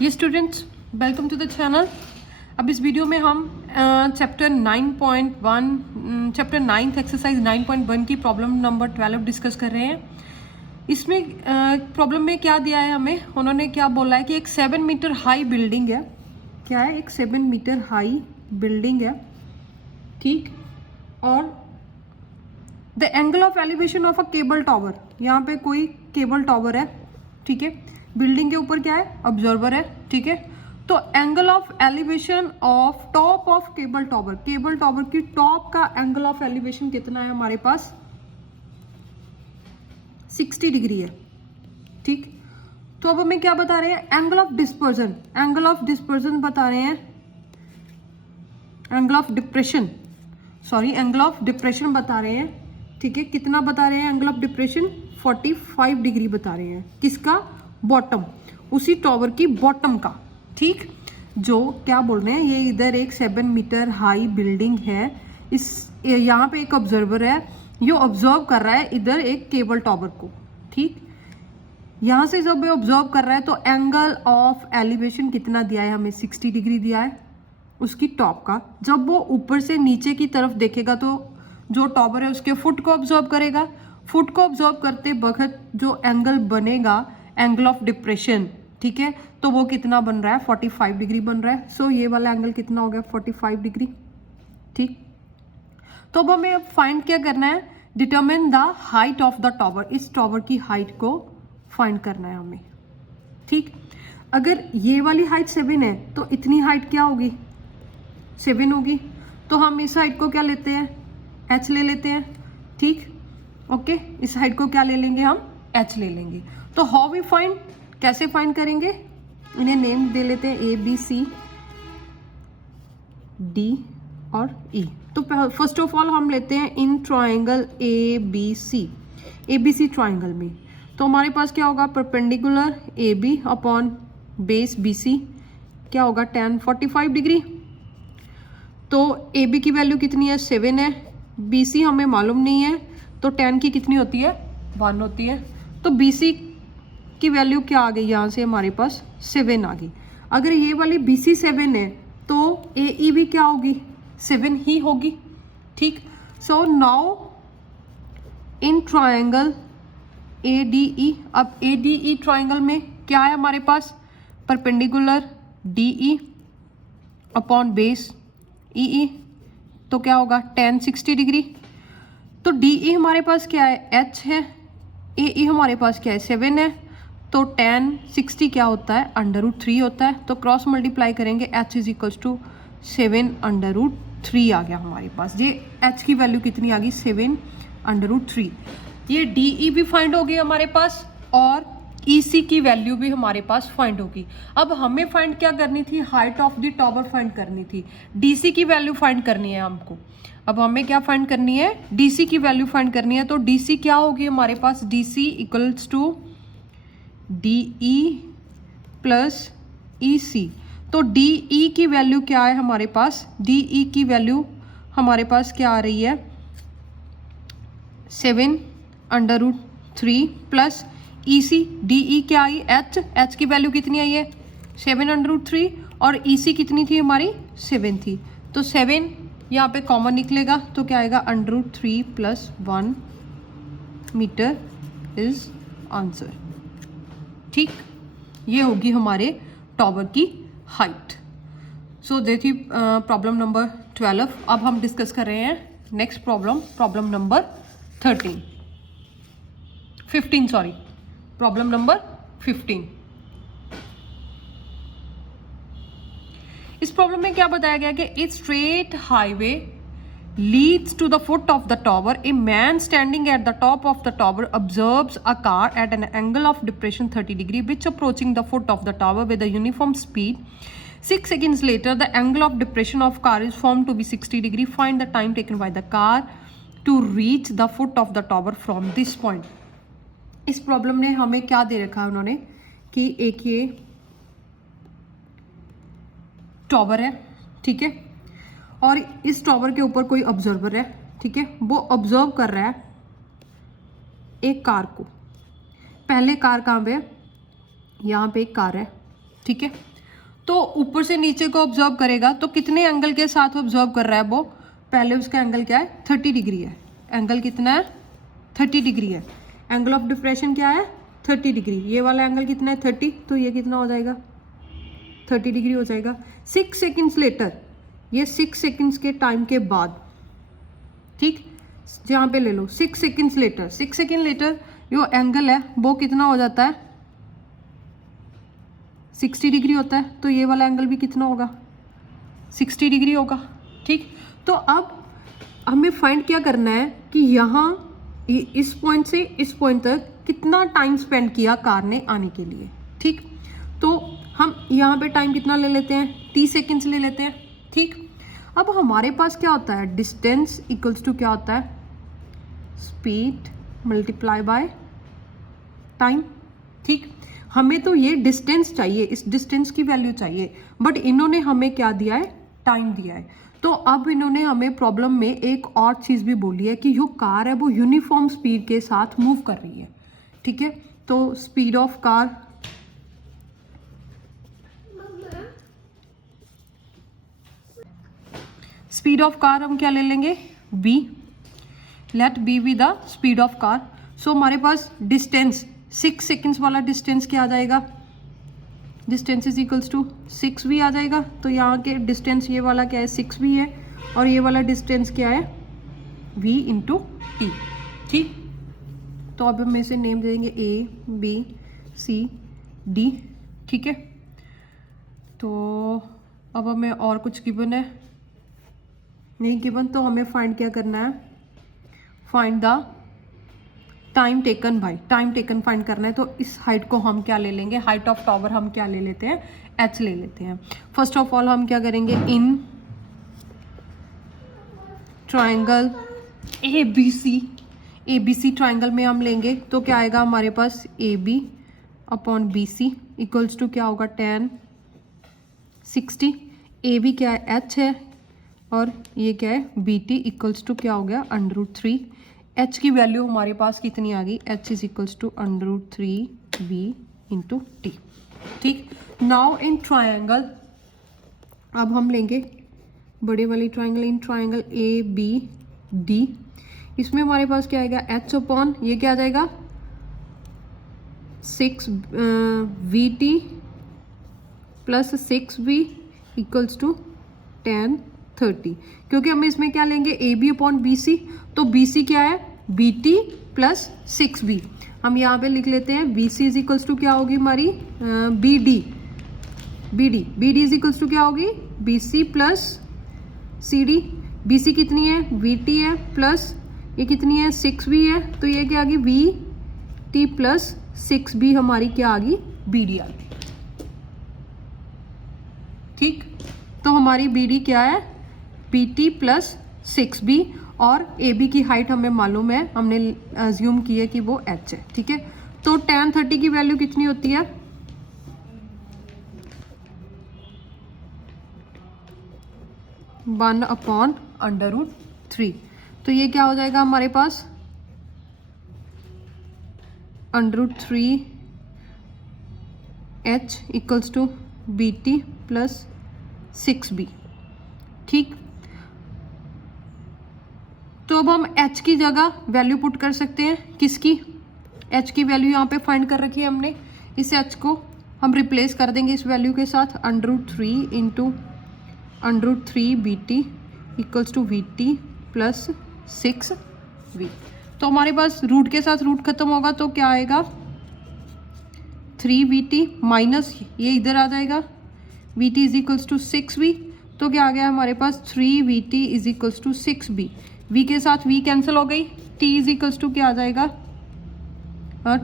ये students, welcome to the channel. अब इस वीडियो में हम चैप्टर 9.1 चैप्टर 9 एक्सरसाइज 9.1 की प्रॉब्लम नंबर 12 डिस्कस कर रहे हैं। इसमें प्रॉब्लम में क्या दिया है हमें, उन्होंने क्या बोला है कि एक 7 मीटर हाई बिल्डिंग है। क्या है? एक 7 मीटर हाई बिल्डिंग है, ठीक। और the angle of elevation of a cable tower, यहाँ पे कोई केबल टावर है, ठीक है। बिल्डिंग के ऊपर क्या है? ऑब्जर्वर है, ठीक है। तो angle of elevation of top of cable tower, cable tower की टॉप का एंगल ऑफ एलिवेशन कितना है हमारे पास? 60 डिग्री है, ठीक। तो अब हमें क्या बता रहे हैं? Angle of dispersion, angle of dispersion बता रहे हैं, angle of depression, sorry angle of depression बता रहे हैं, ठीक है। कितना बता रहे हैं एंगल ऑफ डिप्रेशन? 45 डिग्री बता रहे हैं। किसका? बॉटम, उसी टावर की बॉटम का, ठीक। जो क्या बोल रहे हैं, ये इधर एक 7 मीटर हाई बिल्डिंग है, इस यहाँ पे एक ऑब्जर्वर है, ये ऑब्जर्व कर रहा है इधर एक केबल टावर को, ठीक। यहाँ से जब ये ऑब्जर्व कर रहा है तो एंगल ऑफ एलिवेशन कितना दिया है हमें? 60 डिग्री दिया है उसकी टॉप का। जब वो ऊपर से नीचे की तरफ देखेगा तो जो टावर है उसके फुट को ऑब्जर्व करेगा। फुट को ऑब्जर्व करते वक्त जो एंगल बनेगा, एंगल ऑफ डिप्रेशन, ठीक है, तो वो कितना बन रहा है? 45 डिग्री बन रहा है। सो ये वाला एंगल कितना हो गया? 45 डिग्री, ठीक। तो अब हमें फाइंड क्या करना है? Determine the height of the tower, इस टावर की हाइट को फाइंड करना है हमें, ठीक। अगर ये वाली हाइट 7 है तो इतनी हाइट क्या होगी? 7 होगी। तो हम इस हाइट को क्या लेते हैं? h ले लेते हैं, ठीक। ओके, इस हाइट को क्या ले लेंगे हम? h ले लेंगे। तो हाउ वी फाइंड, कैसे फाइंड करेंगे? इन्हें नेम दे लेते हैं A B C D और E। तो फर्स्ट ऑफ ऑल हम लेते हैं इन ट्राइंगल ABC ट्राइंगल में। तो हमारे पास क्या होगा? Perpendicular AB upon base BC क्या होगा? tan 45 degree. तो AB की वैल्यू कितनी है? 7 है। BC हमें मालूम नहीं है, तो tan की कितनी होती है? 1 होती है। तो BC की वैल्यू क्या आ गई? यहाँ से हमारे पास 7 आ गई। अगर ये वाली BC 7 है तो AE भी क्या होगी? 7 ही होगी, ठीक। So now in triangle ADE, अब ADE ट्राइंगल में क्या है हमारे पास? Perpendicular DE upon base EE, तो क्या होगा? tan 60 degree. तो DE हमारे पास क्या है? H है। AE हमारे पास क्या है? 7 है। तो tan 60 क्या होता है? √3 होता है। तो क्रॉस मल्टीप्लाई करेंगे, H इज इक्वल्स टू 7 √3 आ गया हमारे पास। ये H की वैल्यू कितनी आ गई? 7 √3। ये DE भी फाइंड होगी हमारे पास और EC की वैल्यू भी हमारे पास फाइंड होगी। अब हमें फाइंड क्या करनी थी? Height of the tower find करनी थी। DC की वैल्यू फाइंड करनी है हमको। अब हमें क्या फाइंड करनी है? DC की वैल्यू फाइंड करनी है। तो DC क्या होगी हमारे पास? DC equals to DE plus EC। तो DE की वैल्यू क्या है हमारे पास? DE की वैल्यू हमारे पास क्या आ रही है? 7 √3 प्लस EC, DE क्या आई? H की वैल्यू कितनी आई है? 7 √3 और EC कितनी थी हमारी? 7 थी। तो 7 यहाँ पे कॉमन निकलेगा तो क्या आएगा? √3 प्लस 1 मीटर इज आंसर, ठीक। ये होगी हमारे टावर की हाइट। सो देखिए प्रॉब्लम नंबर 12। अब हम डिस्कस कर रहे हैं next problem, problem number 15 sorry, problem number 15। इस प्रॉब्लम में क्या बताया गया कि a straight highway leads to the foot of the tower. A man standing at the top of the tower observes a car at an angle of depression 30 degree which approaching the foot of the tower with a uniform speed. 6 seconds later the angle of depression of car is found to be 60 degree. Find the time taken by the car to reach the foot of the tower from this point. इस problem ने हमें क्या दे रखा है उन्होंने कि एक ये टावर है, ठीक है, और इस टावर के ऊपर कोई ऑब्जर्वर है, ठीक है। वो ऑब्जर्व कर रहा है एक कार को। पहले कार कहाँ पे है? यहाँ पे एक कार है, ठीक है। तो ऊपर से नीचे को ऑब्जर्व करेगा तो कितने एंगल के साथ ऑब्जर्व कर रहा है वो, पहले उसका एंगल क्या है 30 डिग्री है, एंगल कितना है 30 डिग्री है, एंगल ऑफ डिप्रेशन क्या है 30 डिग्री, ये वाला एंगल कितना है 30, तो ये कितना हो जाएगा 30 डिग्री हो जाएगा। 6 सेकेंड्स लेटर, ये 6 सेकेंड्स के टाइम के बाद, ठीक, जहाँ पे ले लो 6 सेकेंड्स लेटर, 6 सेकेंड लेटर जो एंगल है वो कितना हो जाता है 60 डिग्री होता है, तो ये वाला एंगल भी कितना होगा 60 डिग्री होगा, ठीक। तो अब हमें फाइंड क्या करना है कि यहाँ इस पॉइंट से इस पॉइंट तक कितना टाइम स्पेंड किया कार ने आने के लिए, ठीक। तो हम यहाँ पे टाइम कितना ले लेते हैं 30 सेकेंड्स ले लेते हैं, ठीक। अब हमारे पास क्या होता है डिस्टेंस इक्वल्स टू क्या होता है स्पीड मल्टीप्लाई बाय टाइम, ठीक। हमें तो ये डिस्टेंस चाहिए, इस डिस्टेंस की वैल्यू चाहिए, बट इन्होंने हमें क्या दिया है टाइम दिया है। तो अब इन्होंने हमें प्रॉब्लम में एक और चीज़ भी बोली है कि जो कार है वो यूनिफॉर्म स्पीड के साथ मूव कर रही है, ठीक है। तो स्पीड ऑफ कार हम क्या ले लेंगे b, let b be the speed of car. So हमारे पास डिस्टेंस 6 सेकेंड्स वाला डिस्टेंस क्या आ जाएगा, distance is equals to 6v आ जाएगा। तो यहाँ के डिस्टेंस ये वाला क्या है 6v है, और ये वाला डिस्टेंस क्या है v इंटू टी, ठीक। तो अब हम इसे नेम देंगे a b c d, ठीक है। तो अब हमें और कुछ गिवन है नहीं गिवन, तो हमें फाइंड क्या करना है, find the time taken by, time taken find करना है। तो इस हाइट को हम क्या ले लेंगे, हाइट ऑफ टावर हम क्या ले लेते हैं h ले लेते हैं। फर्स्ट ऑफ ऑल हम क्या करेंगे इन ट्राइंगल ABC ट्राइंगल में हम लेंगे तो क्या आएगा हमारे पास AB upon BC equals to क्या होगा tan 60। AB क्या है h है, और ये क्या है BT इक्वल्स टू क्या हो गया √3। h की वैल्यू हमारे पास कितनी आ गई, h is equals to √3v into t, ठीक। नाउ इन ट्राइंगल, अब हम लेंगे बड़े वाली ट्राइंगल, इन ट्राइंगल ABD, इसमें हमारे पास क्या आएगा h अपॉन ये क्या आ जाएगा 6vt plus 6v equals to tan 30, क्योंकि हम इसमें क्या लेंगे AB अपॉन BC, तो BC क्या है BT प्लस 6B। हम यहाँ पे लिख लेते हैं BC इज इक्वल्स टू क्या होगी हमारी BD इज इक्वल्स टू क्या होगी BC प्लस CD। BC कितनी है VT है, प्लस ये कितनी है 6B है, तो ये क्या आ गई VT प्लस 6B हमारी क्या आ गई BD आ गई, ठीक। तो हमारी BD क्या है BT प्लस 6B, और AB की हाइट हमें मालूम है, हमने अज्यूम की है कि वो h है, ठीक है। तो tan 30 की वैल्यू कितनी होती है 1 अपॉन √3, तो ये क्या हो जाएगा हमारे पास √3 h इक्वल्स टू BT प्लस 6B, ठीक। तो अब हम h की जगह वैल्यू पुट कर सकते हैं, किसकी h की वैल्यू यहाँ पे फाइंड कर रखी है हमने, इस h को हम रिप्लेस कर देंगे इस वैल्यू के साथ √3 into √3BT equals to VT plus 6V। तो हमारे पास रूट के साथ रूट खत्म होगा तो क्या आएगा 3VT माइनस ये इधर आ जाएगा VT is equals to 6V, तो क्या आ गया हमारे पास 3VT is equals to 6V। V के साथ V कैंसिल हो गई, T इज इक्वल्स टू क्या आ जाएगा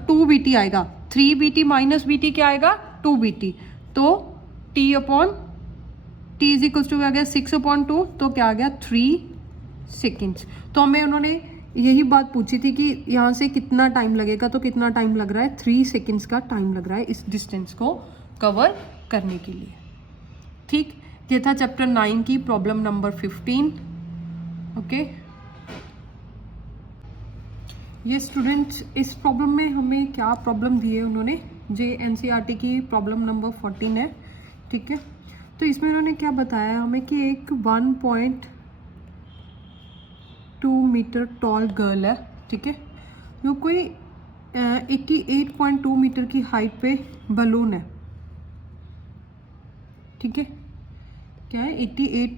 2VT आएगा, 3VT माइनस VT क्या आएगा 2VT, तो T upon T is equals to आ गया 6/2, तो क्या आ गया 3 सेकेंड्स। तो हमें उन्होंने यही बात पूछी थी कि यहाँ से कितना टाइम लगेगा, तो कितना टाइम लग रहा है 3 सेकेंड्स का टाइम लग रहा है इस डिस्टेंस को कवर करने के लिए, ठीक। ये था चैप्टर 9 की प्रॉब्लम नंबर 15, ओके। ये स्टूडेंट्स इस प्रॉब्लम में हमें क्या प्रॉब्लम दी है उन्होंने JNCERT की प्रॉब्लम नंबर 14 है, ठीक है। तो इसमें उन्होंने क्या बताया हमें कि एक 1.2 मीटर टॉल गर्ल है, ठीक है, जो कोई 88.2 मीटर की हाइट पे बलून है, ठीक है। क्या है, 88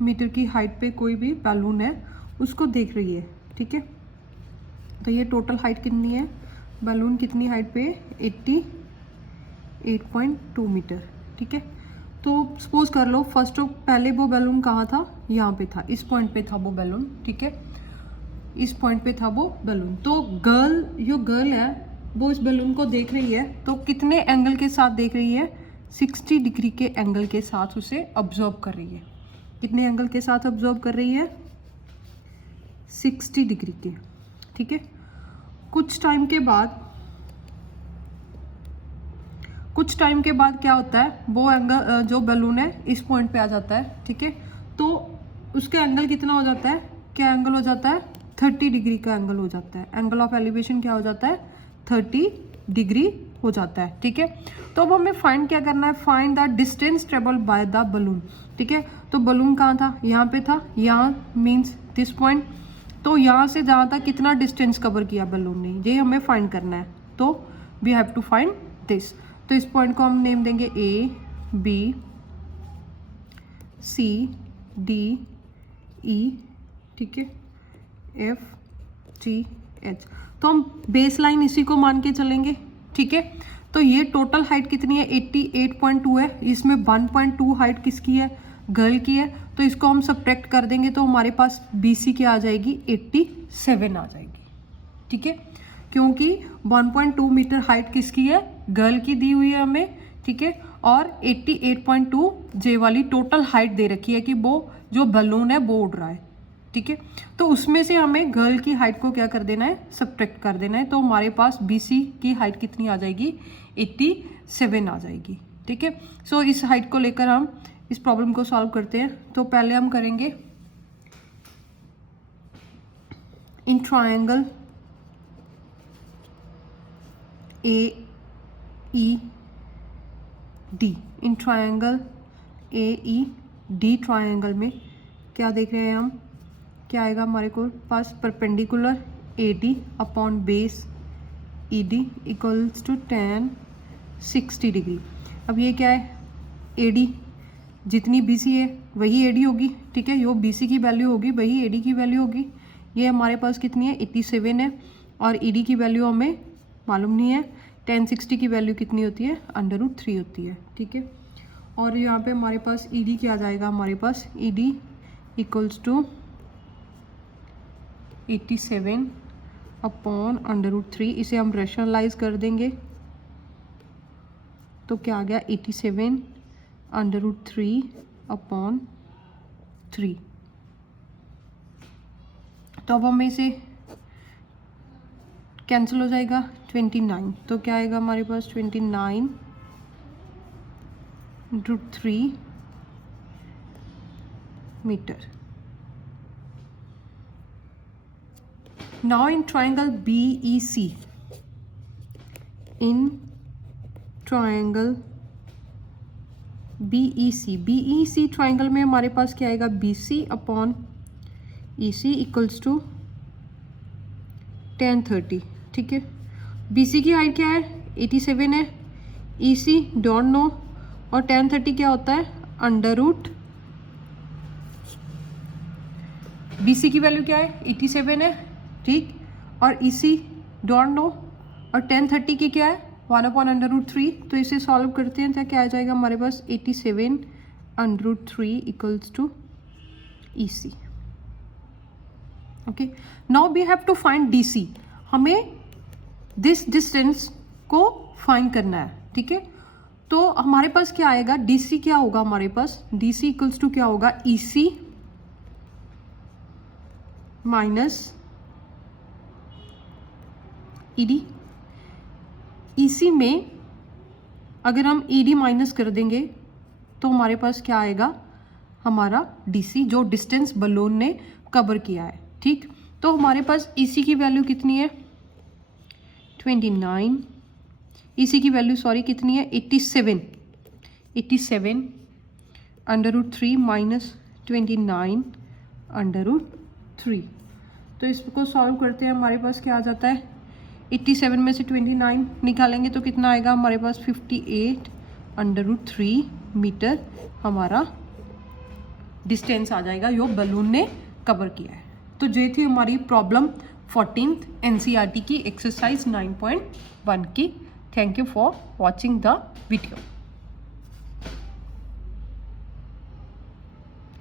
मीटर की हाइट पे कोई भी बलून है, उसको देख रही है, ठीक है। तो ये टोटल हाइट कितनी है, बलून कितनी हाइट पे, 88.2 मीटर, ठीक है। तो सपोज कर लो फर्स्ट ऑफ पहले वो बैलून कहाँ था, यहाँ पे था, इस पॉइंट पे था वो बैलून, ठीक है, इस पॉइंट पे था वो बैलून। तो जो गर्ल है वो इस बैलून को देख रही है, तो कितने एंगल के साथ देख रही है, 60 डिग्री के एंगल के साथ उसे ऑब्जर्व कर रही है। कितने एंगल के साथ ऑब्जर्व कर रही है, 60 डिग्री के, ठीक है। कुछ टाइम के बाद क्या होता है, वो एंगल जो बैलून है इस पॉइंट पे आ जाता है, ठीक है। तो उसका एंगल कितना हो जाता है, क्या एंगल हो जाता है, 30 डिग्री का एंगल हो जाता है। एंगल ऑफ एलिवेशन क्या हो जाता है, 30 डिग्री हो जाता है, ठीक है। तो अब हमें फाइंड क्या करना है, find the distance travelled by the balloon, ठीक है। तो बलून कहाँ था, यहाँ पे था, यहाँ मीन्स दिस पॉइंट। तो यहाँ से जहाँ तक कितना डिस्टेंस कवर किया बलून ने, ये हमें फाइंड करना है। तो we have to find this. तो इस पॉइंट को हम नेम देंगे A, B, C, D, E, ठीक है, F, G, H। तो हम बेस लाइन इसी को मान के चलेंगे, ठीक है। तो ये टोटल हाइट कितनी है, 88.2 है। इसमें 1.2 हाइट किसकी है, गर्ल की है। तो इसको हम सब्ट्रैक्ट कर देंगे तो हमारे पास BC क्या आ जाएगी, 87 आ जाएगी, ठीक है। क्योंकि 1.2 मीटर हाइट किसकी है, गर्ल की दी हुई है हमें, ठीक है। और 88.2 जे वाली टोटल हाइट दे रखी है कि वो जो बलून है वो उड़ रहा है, ठीक है। तो उसमें से हमें गर्ल की हाइट को क्या कर देना है, सब्ट्रैक्ट कर देना है। तो हमारे पास BC की हाइट कितनी आ जाएगी, 87 आ जाएगी, ठीक है। सो इस हाइट को लेकर हम इस प्रॉब्लम को सॉल्व करते हैं। तो पहले हम करेंगे in triangle AED, in triangle AED triangle में क्या देख रहे हैं हम, क्या आएगा हमारे को पास, perpendicular AD upon base ED equals to tan 60 degree. अब ये क्या है, AD जितनी BC है वही AD होगी, ठीक है। जो BC की वैल्यू होगी वही AD की वैल्यू होगी। ये हमारे पास कितनी है, 87 है, और ED की वैल्यू हमें मालूम नहीं है। tan 60 की वैल्यू कितनी होती है, √3 होती है, ठीक है। और यहाँ पे हमारे पास ED क्या आ जाएगा, हमारे पास ED इक्वल्स टू 87 अपॉन √3। इसे हम रैशनलाइज कर देंगे तो क्या आ गया, 87 √3 अपॉन 3। तो अब हमें इसे कैंसिल हो जाएगा, 29। तो क्या आएगा हमारे पास, 29 √3 metre. Now in triangle BEC, in triangle BEC triangle में हमारे पास क्या आएगा, BC upon EC equals to tan 30, ठीक है। BC की हाइट क्या है, 87 है, EC डोंट नो, और tan 30 क्या होता है, BC की वैल्यू क्या है, 87 है, ठीक, और EC डोंट नो, और tan 30 की क्या है, 1/√3। तो इसे सॉल्व करते हैं तो क्या आ जाएगा हमारे पास, 87 √3 equals to EC। Okay, now we have to find DC। हमें दिस डिस्टेंस को फाइंड करना है, ठीक है। तो हमारे पास क्या आएगा, DC क्या होगा हमारे पास, DC इक्वल्स टू क्या होगा, EC माइनस ED। EC में अगर हम ED माइनस कर देंगे तो हमारे पास क्या आएगा, हमारा DC जो डिस्टेंस बलून ने कवर किया है, ठीक। तो हमारे पास EC की वैल्यू कितनी है, 29, इसी की वैल्यू सॉरी कितनी है 87 √3 माइनस 29 √3। तो इसको सॉल्व करते हैं, हमारे पास क्या आ जाता है 87 में से 29 निकालेंगे तो कितना आएगा हमारे पास 58 √3 मीटर हमारा डिस्टेंस आ जाएगा जो बलून ने कवर किया है। तो ये थी हमारी प्रॉब्लम 14th NCERT की एक्सरसाइज 9.1 की। Thank you for watching the video.